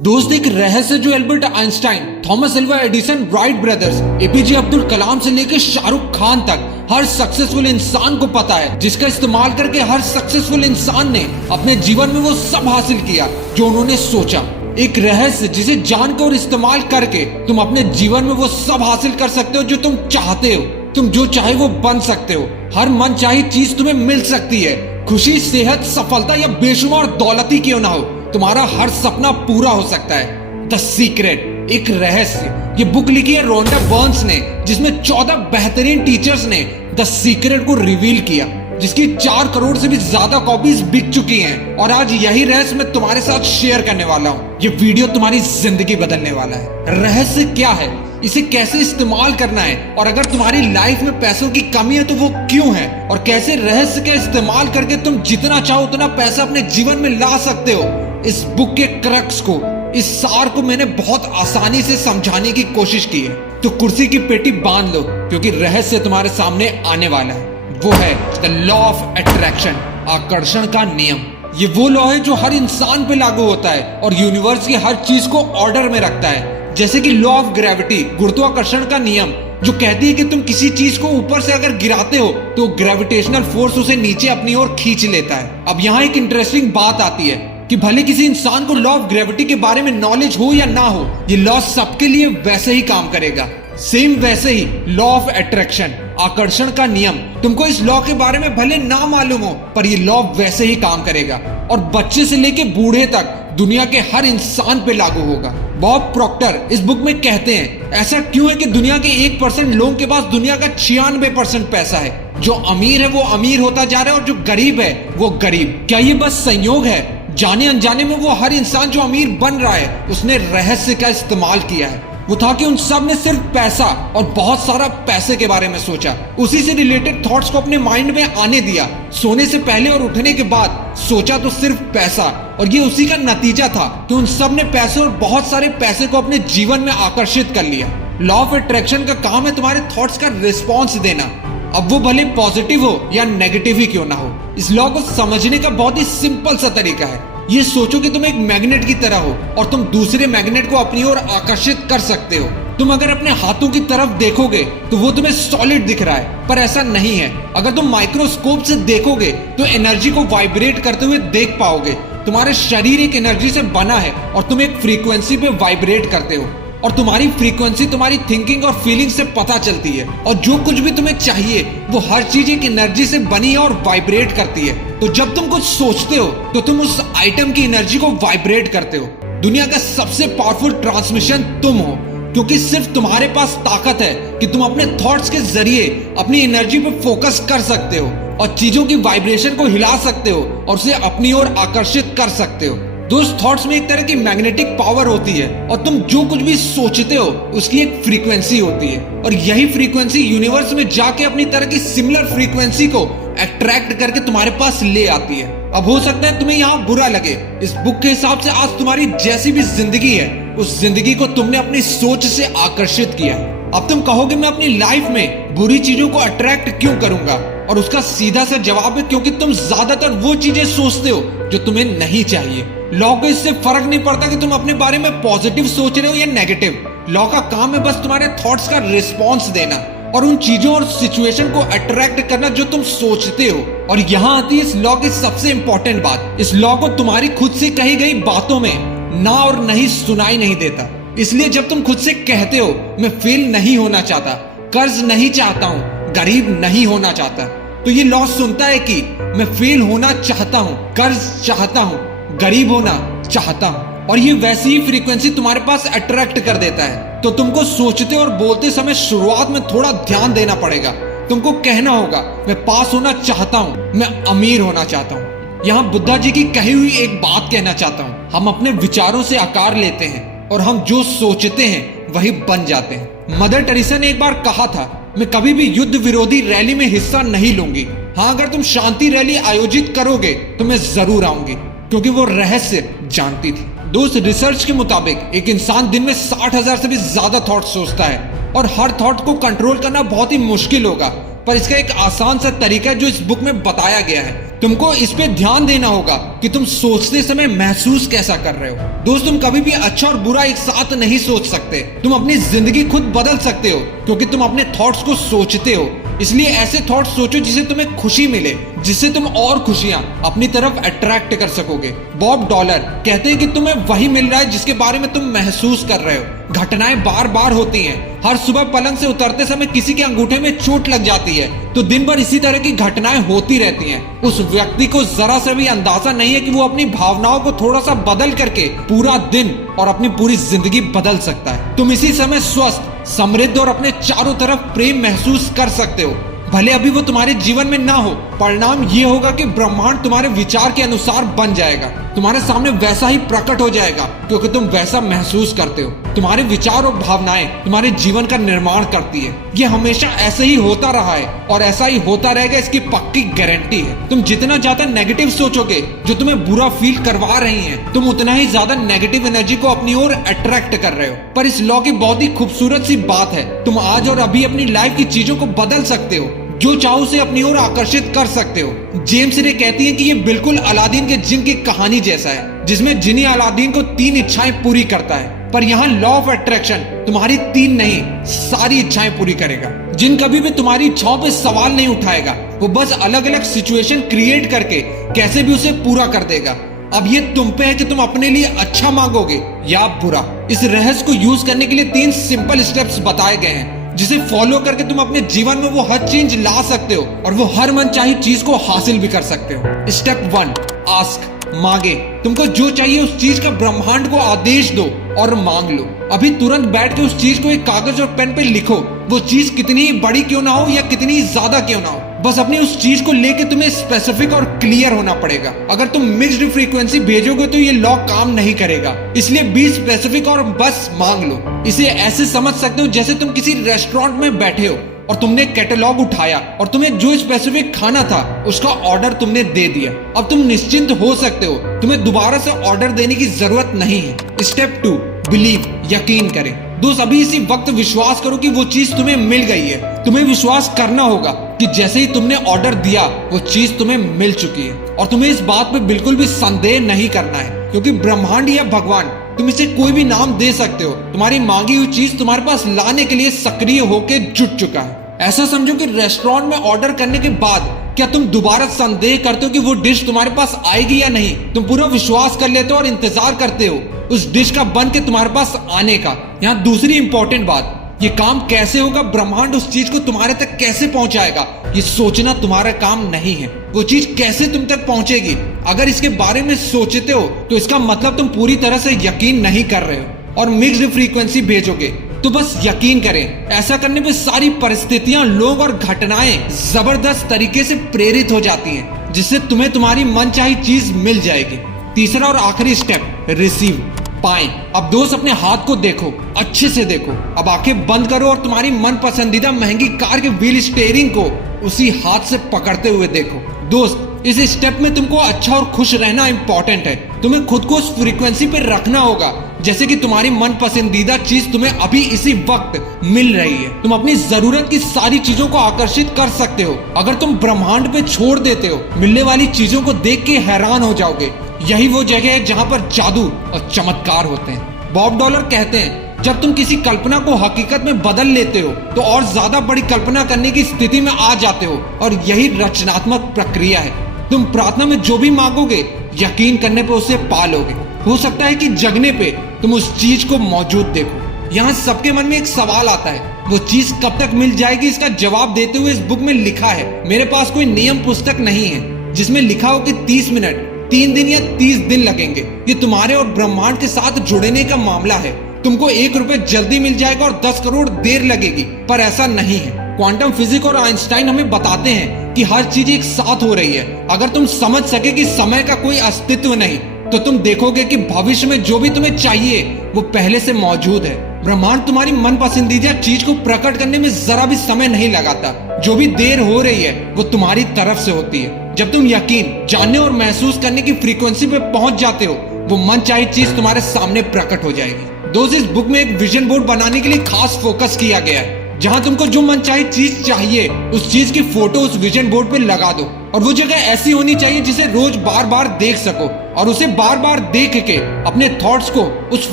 दोस्त, एक रहस्य जो Albert Einstein, Thomas Alva Edison, Wright brothers, APJ Abdul Kalam से लेकर शाहरुख खान तक हर सक्सेसफुल इंसान को पता है, जिसका इस्तेमाल करके हर सक्सेसफुल इंसान ने अपने जीवन में वो सब हासिल किया जो उन्होंने सोचा। एक रहस्य जिसे जानकर और इस्तेमाल करके तुम अपने जीवन में वो सब हासिल कर सकते हो जो तुम चाहते हो। तुम जो चाहे वो बन सकते हो। हर मन चाही चीज तुम्हें मिल सकती है। खुशी, सेहत, सफलता या बेशुमार दौलत ही क्यों ना हो, तुम्हारा हर सपना पूरा हो सकता है। द सीक्रेट, एक रहस्य। ये बुक लिखी है रोंडा बर्न्स ने, जिसमें 14 बेहतरीन टीचर्स ने द सीक्रेट को रिवील किया, जिसकी 4 करोड़ से भी ज्यादा कॉपीज बिक चुकी हैं। और आज यही रहस्य मैं तुम्हारे साथ शेयर करने वाला हूँ। ये वीडियो तुम्हारी जिंदगी बदलने वाला है। रहस्य क्या है, इसे कैसे इस्तेमाल करना है, और अगर तुम्हारी लाइफ में पैसों की कमी है तो वो क्यों है, और कैसे रहस्य का इस्तेमाल करके तुम जितना चाहो उतना पैसा अपने जीवन में ला सकते हो। इस बुक के क्रक्स को, इस सार को मैंने बहुत आसानी से समझाने की कोशिश की है। तो कुर्सी की पेटी बांध लो, क्योंकि रहस्य तुम्हारे सामने आने वाला है। वो है द लॉ ऑफ अट्रैक्शन, आकर्षण का नियम। ये वो लॉ है जो हर इंसान पे लागू होता है और यूनिवर्स की हर चीज को ऑर्डर में रखता है। जैसे कि लॉ ऑफ ग्रेविटी, गुरुत्वाकर्षण का नियम, जो कहती है कि तुम किसी चीज को ऊपर से अगर गिराते हो तो ग्रेविटेशनल फोर्स उसे नीचे अपनी ओर खींच लेता है। अब यहाँ एक इंटरेस्टिंग बात आती है कि भले किसी इंसान को लॉ ऑफ ग्रेविटी के बारे में नॉलेज हो या ना हो, ये लॉ सबके लिए वैसे ही काम करेगा। सेम वैसे ही लॉ ऑफ अट्रैक्शन, आकर्षण का नियम, तुमको इस लॉ के बारे में भले ना मालूम हो, पर ये लॉ वैसे ही काम करेगा और बच्चे से लेके बूढ़े तक दुनिया के हर इंसान पे लागू होगा। बॉब प्रॉक्टर इस बुक में कहते हैं, ऐसा क्यों है कि दुनिया के 1% लोगों के पास दुनिया का 96% पैसा है। जो अमीर है वो अमीर होता जा रहा है और जो गरीब है वो गरीब। क्या ये बस संयोग है? जाने अनजाने में वो हर इंसान जो अमीर बन रहा है, उसने रहस्य का इस्तेमाल किया है। वो था कि उन सब ने सिर्फ पैसा और बहुत सारा पैसे के बारे में सोचा, उसी से रिलेटेड थॉट्स को अपने माइंड में आने दिया। सोने से पहले और उठने के बाद सोचा तो सिर्फ पैसा, और ये उसी का नतीजा था कि उन सब ने पैसे और बहुत सारे पैसे को अपने जीवन में आकर्षित कर लिया। लॉ ऑफ अट्रैक्शन का काम है तुम्हारे थॉट्स का रिस्पॉन्स देना, अब वो भले पॉजिटिव हो या नेगेटिव ही क्यों ना हो। इस लॉ को समझने का बहुत ही सिंपल सा तरीका है। ये सोचो कि तुम एक मैग्नेट की तरह हो और तुम दूसरे मैग्नेट को अपनी ओर आकर्षित कर सकते हो। तुम अगर अपने हाथों की तरफ देखोगे तो वो तुम्हें सॉलिड दिख रहा है, पर ऐसा नहीं है। अगर तुम माइक्रोस्कोप से देखोगे तो एनर्जी को वाइब्रेट करते हुए देख पाओगे। तुम्हारा शरीर एक एनर्जी से बना है और तुम एक फ्रीक्वेंसी पे वाइब्रेट करते हो, और तुम्हारी फ्रीक्वेंसी तुम्हारी थिंकिंग और फीलिंग से पता चलती है। और जो कुछ भी तुम्हें चाहिए वो हर चीज एक एनर्जी से बनी है और वाइब्रेट करती है। तो जब तुम कुछ सोचते हो तो तुम उस आइटम की एनर्जी को वाइब्रेट करते हो। दुनिया का सबसे पावरफुल ट्रांसमिशन तुम हो, क्योंकि सिर्फ तुम्हारे पास ताकत है कि तुम अपने थॉट्स के जरिए अपनी एनर्जी पे फोकस कर सकते हो और चीजों की वाइब्रेशन को हिला सकते हो और उसे अपनी ओर आकर्षित कर सकते हो। दोस्त, थॉट्स में एक तरह की मैग्नेटिक पावर होती है और तुम जो कुछ भी सोचते हो उसकी एक फ्रीक्वेंसी होती है, और यही फ्रीक्वेंसी यूनिवर्स में जाके अपनी तरह की सिमिलर फ्रीक्वेंसी को अट्रैक्ट करके तुम्हारे पास ले आती है। अब हो सकता है तुम्हें यहाँ बुरा लगे, इस बुक के हिसाब से आज तुम्हारी जैसी भी जिंदगी है उस जिंदगी को तुमने अपनी सोच से आकर्षित किया है। अब तुम कहोगे मैं अपनी लाइफ में बुरी चीजों को अट्रैक्ट क्यों करूंगा, और उसका सीधा सा जवाब है क्योंकि तुम ज्यादातर वो चीजें सोचते हो जो तुम्हें नहीं चाहिए। लॉ को इससे फर्क नहीं पड़ता कि तुम अपने बारे में पॉजिटिव सोच रहे हो या नेगेटिव। लॉ का काम है बस तुम्हारे थॉट्स का रिस्पॉन्स देना और उन चीजों और सिचुएशन को अट्रैक्ट करना जो तुम सोचते हो। और यहाँ आती है इस लॉ की सबसे इंपॉर्टेंट बात। इस लॉ को तुम्हारी खुद से कही गई बातों में ना और नहीं सुनाई नहीं देता। इसलिए जब तुम खुद से कहते हो मैं फेल नहीं होना चाहता, कर्ज नहीं चाहता हूँ, गरीब नहीं होना चाहता, तो ये लॉ सुनता है कि मैं फेल होना चाहता हूँ, कर्ज चाहता हूँ, गरीब होना चाहता हूँ, और ये वैसी ही फ्रीक्वेंसी तुम्हारे पास अट्रैक्ट कर देता है। तो तुमको सोचते और बोलते समय शुरुआत में थोड़ा ध्यान देना पड़ेगा। तुमको कहना होगा मैं पास होना चाहता हूँ, मैं अमीर होना चाहता हूँ। यहाँ बुद्धा जी की कही हुई एक बात कहना चाहता हूँ, हम अपने विचारों से आकार लेते हैं और हम जो सोचते हैं वही बन जाते हैं। मदर टेरेसा ने एक बार कहा था, मैं कभी भी युद्ध विरोधी रैली में हिस्सा नहीं लूंगी। हाँ, अगर तुम शांति रैली आयोजित करोगे तो मैं जरूर आऊंगी, क्योंकि वो रहस्य जानती थी। दोस्त, रिसर्च के मुताबिक एक इंसान दिन में 60,000 से भी ज्यादा थॉट सोचता है, और हर थॉट को कंट्रोल करना बहुत ही मुश्किल होगा। पर इसका एक आसान सा तरीका जो इस बुक में बताया गया है। तुमको इस पे ध्यान देना होगा कि तुम सोचते समय महसूस कैसा कर रहे हो। दोस्त, तुम कभी भी अच्छा और बुरा एक साथ नहीं सोच सकते। तुम अपनी जिंदगी खुद बदल सकते हो क्योंकि तुम अपने थॉट्स को सोचते हो। इसलिए ऐसे थॉट्स सोचो जिससे तुम्हें खुशी मिले, जिससे तुम और खुशियां अपनी तरफ अट्रैक्ट कर सकोगे। बॉब डॉलर कहते हैं कि तुम्हें वही मिल रहा है जिसके बारे में तुम महसूस कर रहे हो। घटनाएं बार बार होती हैं। हर सुबह पलंग से उतरते समय किसी के अंगूठे में चोट लग जाती है तो दिन भर इसी तरह की घटनाएं होती रहती हैं। उस व्यक्ति को जरा सा भी अंदाजा नहीं है कि वो अपनी भावनाओं को थोड़ा सा बदल करके पूरा दिन और अपनी पूरी जिंदगी बदल सकता है। तुम इसी समय स्वस्थ, समृद्ध और अपने चारों तरफ प्रेम महसूस कर सकते हो। भले अभी वो तुम्हारे जीवन में ना हो, परिणाम ये होगा कि ब्रह्मांड तुम्हारे विचार के अनुसार बन जाएगा। तुम्हारे सामने वैसा ही प्रकट हो जाएगा क्योंकि तुम वैसा महसूस करते हो। तुम्हारे विचार और भावनाएं तुम्हारे जीवन का निर्माण करती है। ये हमेशा ऐसे ही होता रहा है और ऐसा ही होता रहेगा, इसकी पक्की गारंटी है। तुम जितना ज्यादा नेगेटिव सोचोगे, जो तुम्हें बुरा फील करवा रही हैं, तुम उतना ही ज्यादा नेगेटिव एनर्जी को अपनी ओर अट्रैक्ट कर रहे हो। पर इस लॉ की बहुत ही खूबसूरत सी बात है, तुम आज और अभी अपनी लाइफ की चीजों को बदल सकते हो। जो चाहो उसे अपनी ओर आकर्षित कर सकते हो। जेम्स रे कहती हैं कि ये बिल्कुल अलादीन के जिन की कहानी जैसा है, जिसमें जिनी अलादीन को 3 इच्छाएं पूरी करता है। पर यहाँ लॉ ऑफ अट्रैक्शन तुम्हारी 3 नहीं, सारी इच्छाएं पूरी करेगा। जिन कभी भी तुम्हारी इच्छाओं पे सवाल नहीं उठाएगा, वो बस अलग अलग सिचुएशन क्रिएट करके कैसे भी उसे पूरा कर देगा। अब ये तुम पे है कि तुम अपने लिए अच्छा मांगोगे या बुरा। इस रहस्य को यूज करने के लिए 3 सिंपल स्टेप्स बताए गए हैं, जिसे फॉलो करके तुम अपने जीवन में वो हर चेंज ला सकते हो और वो हर मनचाही चीज को हासिल भी कर सकते हो। स्टेप 1, आस्क, मांगे। तुमको जो चाहिए उस चीज का ब्रह्मांड को आदेश दो और मांग लो। अभी तुरंत बैठ के उस चीज को एक कागज और पेन पे लिखो। वो चीज कितनी ही बड़ी क्यों ना हो या कितनी ज्यादा क्यों ना हो, बस अपनी उस चीज को लेके तुम्हें स्पेसिफिक और क्लियर होना पड़ेगा। अगर तुम मिक्स्ड फ्रीक्वेंसी भेजोगे तो ये लॉ काम नहीं करेगा। इसलिए बी स्पेसिफिक और बस मांग लो। इसे ऐसे समझ सकते हो जैसे तुम किसी रेस्टोरेंट में बैठे हो और तुमने कैटलॉग उठाया और तुम्हें जो स्पेसिफिक खाना था उसका ऑर्डर तुमने दे दिया। अब तुम निश्चिंत हो सकते हो, तुम्हें दोबारा से ऑर्डर देने की जरूरत नहीं है। स्टेप 2, बिलीव, यकीन करें। दोस्त, अभी इसी वक्त विश्वास करो कि वो चीज तुम्हें मिल गई है। तुम्हें विश्वास करना होगा कि जैसे ही तुमने ऑर्डर दिया वो चीज तुम्हें मिल चुकी है और तुम्हें इस बात पे बिल्कुल भी संदेह नहीं करना है, क्योंकि ब्रह्मांड या भगवान, तुम इसे कोई भी नाम दे सकते हो, तुम्हारी मांगी हुई चीज तुम्हारे पास लाने के लिए सक्रिय होकर जुट चुका है। ऐसा समझो कि रेस्टोरेंट में ऑर्डर करने के बाद क्या तुम दोबारा संदेह करते हो कि वो डिश तुम्हारे पास आएगी या नहीं? तुम पूरा विश्वास कर लेते हो और इंतजार करते हो उस डिश का बन के तुम्हारे पास आने का। यहाँ दूसरी इंपॉर्टेंट बात, ये काम कैसे होगा, ब्रह्मांड उस चीज को तुम्हारे तक कैसे पहुंचाएगा, ये सोचना तुम्हारा काम नहीं है। वो चीज कैसे तुम तक पहुंचेगी, अगर इसके बारे में सोचते हो तो इसका मतलब तुम पूरी तरह से यकीन नहीं कर रहे हो और मिक्स्ड फ्रीक्वेंसी भेजोगे। तो बस यकीन करें, ऐसा करने में सारी परिस्थितियां, लोग और घटनाएं जबरदस्त तरीके से प्रेरित हो जाती हैं, जिससे तुम्हें तुम्हारी मनचाही चीज मिल जाएगी। तीसरा और आखिरी स्टेप, रिसीव, पाएं। अब दोस्त अपने हाथ को देखो, अच्छे से देखो। अब आंखें बंद करो और तुम्हारी मन पसंदीदा महंगी कार के व्हील स्टीयरिंग को उसी हाथ से पकड़ते हुए देखो। दोस्त, इस स्टेप में तुमको अच्छा और खुश रहना इंपॉर्टेंट है। तुम्हें खुद को उस फ्रीक्वेंसी पे रखना होगा जैसे कि तुम्हारी मन पसंदीदा चीज तुम्हें अभी इसी वक्त मिल रही है। तुम अपनी जरूरत की सारी चीजों को आकर्षित कर सकते हो अगर तुम ब्रह्मांड पे छोड़ देते हो। मिलने वाली चीजों को देख के हैरान हो जाओगे। यही वो जगह है जहाँ पर जादू और चमत्कार होते हैं। बॉब डॉलर कहते हैं, जब तुम किसी कल्पना को हकीकत में बदल लेते हो तो और ज्यादा बड़ी कल्पना करने की स्थिति में आ जाते हो और यही रचनात्मक प्रक्रिया है। तुम प्रार्थना में जो भी मांगोगे, यकीन करने पे उसे पा लोगे। हो सकता है कि जगने पे तुम उस चीज को मौजूद देखो। यहाँ सबके मन में एक सवाल आता है, वो चीज कब तक मिल जाएगी? इसका जवाब देते हुए इस बुक में लिखा है, मेरे पास कोई नियम पुस्तक नहीं है जिसमें लिखा हो कि 30 मिनट, 3 दिन या 30 दिन लगेंगे। ये तुम्हारे और ब्रह्मांड के साथ जुड़ने का मामला है। तुमको 1 रुपए जल्दी मिल जाएगा और 10 करोड़ देर लगेगी, पर ऐसा नहीं है। क्वांटम फिजिक्स और आइंस्टाइन हमें बताते हैं कि हर चीज एक साथ हो रही है। अगर तुम समझ सके कि समय का कोई अस्तित्व नहीं, तो तुम देखोगे कि भविष्य में जो भी तुम्हें चाहिए वो पहले से मौजूद है। ब्रह्मांड तुम्हारी मन पसंदीदा चीज को प्रकट करने में जरा भी समय नहीं लगाता। जो भी देर हो रही है वो तुम्हारी तरफ से होती है। जब तुम यकीन, जानने और महसूस करने की फ्रीक्वेंसी पे पहुंच जाते हो, वो मनचाही चीज तुम्हारे सामने प्रकट हो जाएगी। दोस्त, इस बुक में एक विजन बोर्ड बनाने के लिए खास फोकस किया गया है। जहाँ तुमको जो मनचाही चीज चाहिए उस चीज की फोटो उस विजन बोर्ड पे लगा दो, और वो जगह ऐसी होनी चाहिए जिसे रोज बार बार देख सको, और उसे बार बार देख के अपने थॉट्स को उस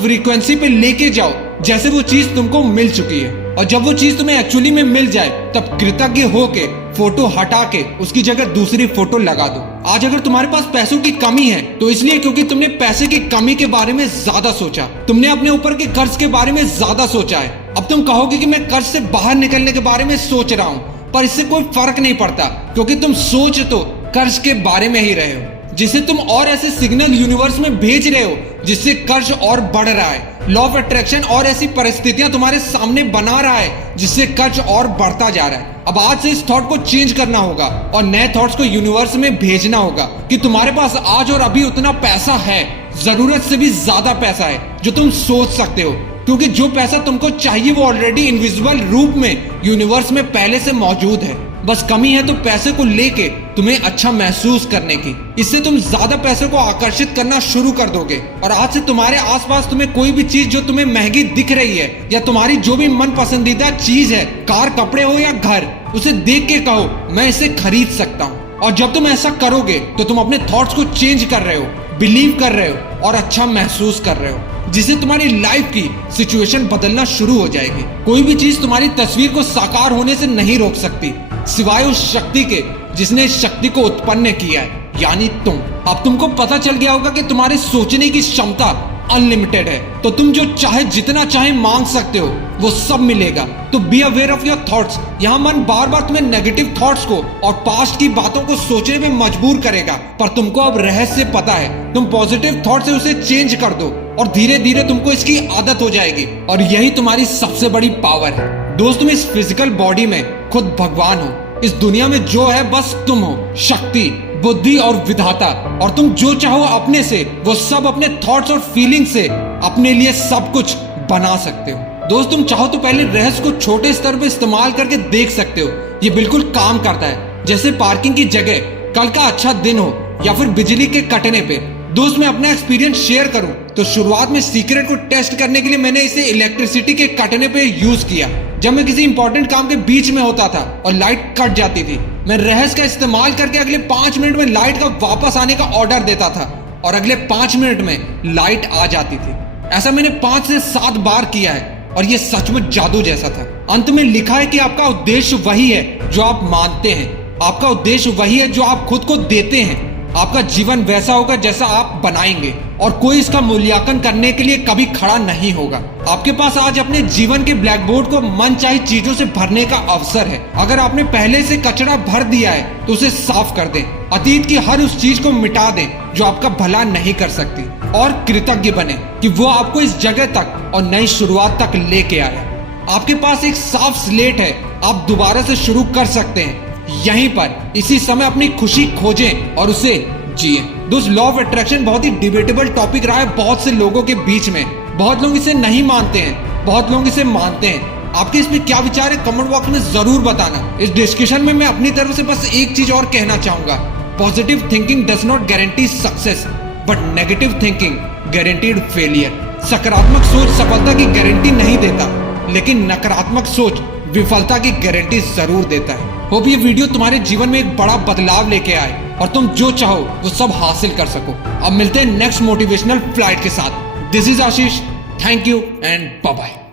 फ्रीक्वेंसी पे लेके जाओ जैसे वो चीज तुमको मिल चुकी है। और जब वो चीज तुम्हें एक्चुअली में मिल जाए तब कृतज्ञ होके फोटो हटा के उसकी जगह दूसरी फोटो लगा दो। आज अगर तुम्हारे पास पैसों की कमी है तो इसलिए क्योंकि तुमने पैसे की कमी के बारे में ज्यादा सोचा, तुमने अपने ऊपर के कर्ज के बारे में ज्यादा सोचा है। अब तुम कहोगे कि मैं कर्ज से बाहर निकलने के बारे में सोच रहा हूँ, पर इससे कोई फर्क नहीं पड़ता क्योंकि तुम सोच तो कर्ज के बारे में ही रहे हो, जिसे तुम और ऐसे सिग्नल यूनिवर्स में भेज रहे हो जिससे कर्ज और बढ़ रहा है। लॉ ऑफ अट्रैक्शन और ऐसी परिस्थितियां तुम्हारे सामने बना रहा है जिससे कर्ज और बढ़ता जा रहा है। अब आज से इस थॉट को चेंज करना होगा और नए थॉट्स को यूनिवर्स में भेजना होगा कि तुम्हारे पास आज और अभी उतना पैसा है, जरूरत से भी ज्यादा पैसा है जो तुम सोच सकते हो, क्योंकि जो पैसा तुमको चाहिए वो ऑलरेडी इनविजिबल रूप में यूनिवर्स में पहले से मौजूद है। बस कमी है तो पैसे को लेके तुम्हें अच्छा महसूस करने की। इससे तुम ज्यादा पैसे को आकर्षित करना शुरू कर दोगे और आज से तुम्हारे आसपास तुम्हें कोई भी चीज जो तुम्हें महंगी दिख रही है या तुम्हारी जो भी मन पसंदीदा चीज है, कार, कपड़े हो या घर, उसे देख के कहो मैं इसे खरीद सकता हूँ। और जब तुम ऐसा करोगे तो तुम अपने थॉट्स को चेंज कर रहे हो, बिलीव कर रहे हो और अच्छा महसूस कर रहे हो, जिससे तुम्हारी लाइफ की सिचुएशन बदलना शुरू हो जाएगी। कोई भी चीज तुम्हारी तस्वीर को साकार होने से नहीं रोक सकती सिवाय उस शक्ति के जिसने इस शक्ति को उत्पन्न किया है, यानी तुम। अब तुमको पता चल गया होगा कि तुम्हारे सोचने की क्षमता अनलिमिटेड है, तो तुम जो चाहे जितना चाहे मांग सकते हो, वो सब मिलेगा। तो be aware of your thoughts. यहाँ मन बार बार तुम्हें नेगेटिव थॉट्स को और पास्ट की बातों को सोचने में मजबूर करेगा, पर तुमको अब रहस्य पता है। तुम पॉजिटिव थॉट से उसे चेंज कर दो और धीरे धीरे तुमको इसकी आदत हो जाएगी, और यही तुम्हारी सबसे बड़ी पावर है। दोस्त, तुम इस फिजिकल बॉडी में खुद भगवान हो। इस दुनिया में जो है बस तुम हो, शक्ति, बुद्धि और विधाता, और तुम जो चाहो अपने से वो सब अपने थॉट्स और फीलिंग से अपने लिए सब कुछ बना सकते हो। दोस्त, तुम चाहो तो पहले रहस्य को छोटे स्तर पे इस्तेमाल करके देख सकते हो। ये बिल्कुल काम करता है, जैसे पार्किंग की जगह कल का अच्छा दिन हो या फिर बिजली के कटने पे। दोस्त, मैं अपना एक्सपीरियंस शेयर करूं तो शुरुआत में सीक्रेट को टेस्ट करने के लिए मैंने इसे इलेक्ट्रिसिटी के कटने पे यूज किया। जब मैं किसी इंपॉर्टेंट काम के बीच में होता था और लाइट कट जाती थी, मैं रहस्य का इस्तेमाल करके अगले 5 मिनट में लाइट का वापस आने का ऑर्डर देता था और अगले 5 मिनट में लाइट आ जाती थी। ऐसा मैंने 5 से 7 बार किया है और ये सचमुच जादू जैसा था। अंत में लिखा है कि आपका उद्देश्य वही है जो आप मानते हैं, आपका उद्देश्य वही है जो आप खुद को देते हैं। आपका जीवन वैसा होगा जैसा आप बनाएंगे और कोई इसका मूल्यांकन करने के लिए कभी खड़ा नहीं होगा। आपके पास आज अपने जीवन के ब्लैक बोर्ड को मनचाही चीजों से भरने का अवसर है। अगर आपने पहले से कचरा भर दिया है तो उसे साफ कर दें। अतीत की हर उस चीज को मिटा दें जो आपका भला नहीं कर सकती, और कृतज्ञ बने कि वो आपको इस जगह तक और नई शुरुआत तक लेके आया। आपके पास एक साफ स्लेट है, आप दोबारा से शुरू कर सकते हैं। यहीं पर इसी समय अपनी खुशी खोजें और उसे जिए। दोस्त, लॉ ऑफ अट्रैक्शन बहुत ही डिबेटेबल टॉपिक रहा है बहुत से लोगों के बीच में। बहुत लोग इसे नहीं मानते हैं, बहुत लोग इसे मानते हैं। आपके इस पे क्या विचार है कमेंट बॉक्स में जरूर बताना। इस डिस्कशन में मैं अपनी तरफ से बस एक चीज और कहना चाहूंगा, positive thinking does not guarantee success but negative thinking guaranteed failure. सकारात्मक सोच सफलता की गारंटी नहीं देता, लेकिन नकारात्मक सोच विफलता की गारंटी जरूर देता है। होप ये वीडियो तुम्हारे जीवन में एक बड़ा बदलाव लेके आए और तुम जो चाहो वो सब हासिल कर सको। अब मिलते हैं नेक्स्ट मोटिवेशनल फ्लाइट के साथ। This is Ashish, thank you and bye bye.